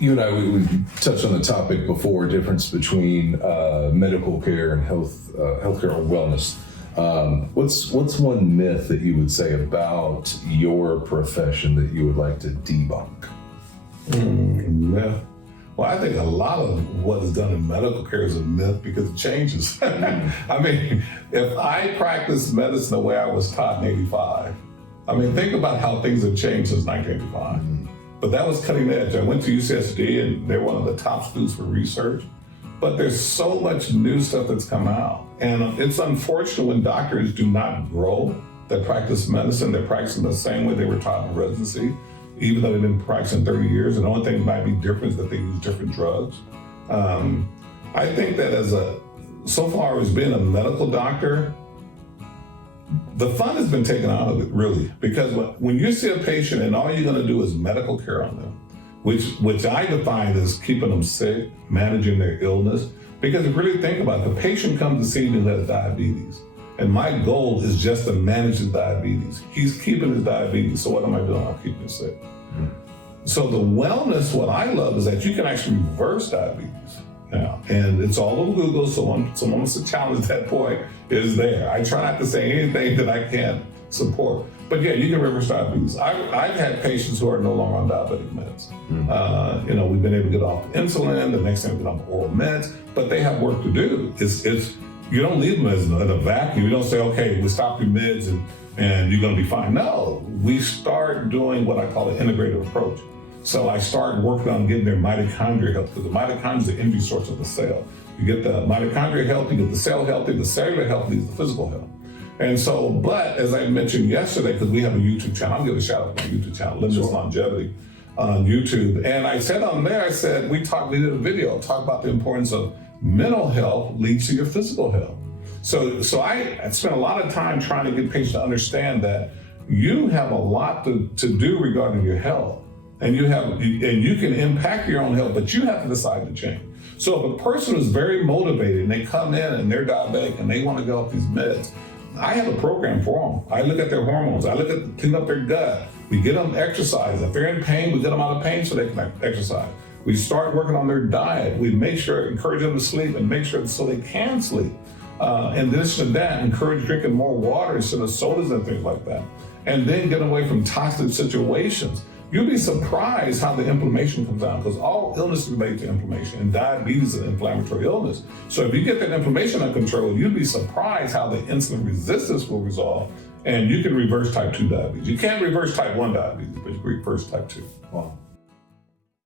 You and I, we touched on the topic before, difference between medical care and healthcare or wellness. What's one myth that you would say about your profession that you would like to debunk? Myth. Well, I think a lot of what is done in medical care is a myth because it changes. I mean, if I practiced medicine the way I was taught in '85, I mean, think about how things have changed since 1985. But that was cutting edge. I went to UCSD and they're one of the top schools for research. But there's so much new stuff that's come out. And it's unfortunate when doctors do not grow that practice medicine. They're practicing the same way they were taught in residency, even though they've been practicing 30 years. And the only thing that might be different is that they use different drugs. I think that so far as being a medical doctor, the fun has been taken out of it, really, because when you see a patient and all you're going to do is medical care on them, which I define as keeping them sick, managing their illness, because if you really think about it, the patient comes to see me who has diabetes, and my goal is just to manage his diabetes. He's keeping his diabetes, so what am I doing? I'm keeping him sick. So the wellness, what I love is that you can actually reverse diabetes now, and it's all over Google, so someone wants to challenge that point, is there. I try not to say anything that I can't support. But yeah, you can reverse diabetes. I've had patients who are no longer on diabetic meds. We've been able to get off insulin, the next thing we get on oral meds, but they have work to do. You don't leave them in a vacuum. You don't say, okay, we stop your meds and you're gonna be fine. No, we start doing what I call an integrative approach. So I start working on getting their mitochondria health, because the mitochondria is the energy source of the cell. You get the mitochondria healthy, you get the cell healthy, the cellular health leads to physical health. And so, but as I mentioned yesterday, because we have a YouTube channel, I'll give a shout out to my YouTube channel, Limitless Longevity on YouTube. And I said on there, we did a video, talk about the importance of mental health leads to your physical health. So I spent a lot of time trying to get patients to understand that you have a lot to do regarding your health. And you can impact your own health, but you have to decide to change. So if a person is very motivated and they come in and they're diabetic and they want to go off these meds, I have a program for them. I look at their hormones. I clean up their gut. We get them exercise. If they're in pain, we get them out of pain so they can exercise. We start working on their diet. We encourage them to sleep and make sure so they can sleep. In addition to that, encourage drinking more water instead of sodas and things like that. And then get away from toxic situations. You'll be surprised how the inflammation comes down, because all illness is related to inflammation, and diabetes is an inflammatory illness. So if you get that inflammation under control, you'll be surprised how the insulin resistance will resolve, and you can reverse type 2 diabetes. You can't reverse type 1 diabetes, but you can reverse type 2. Wow.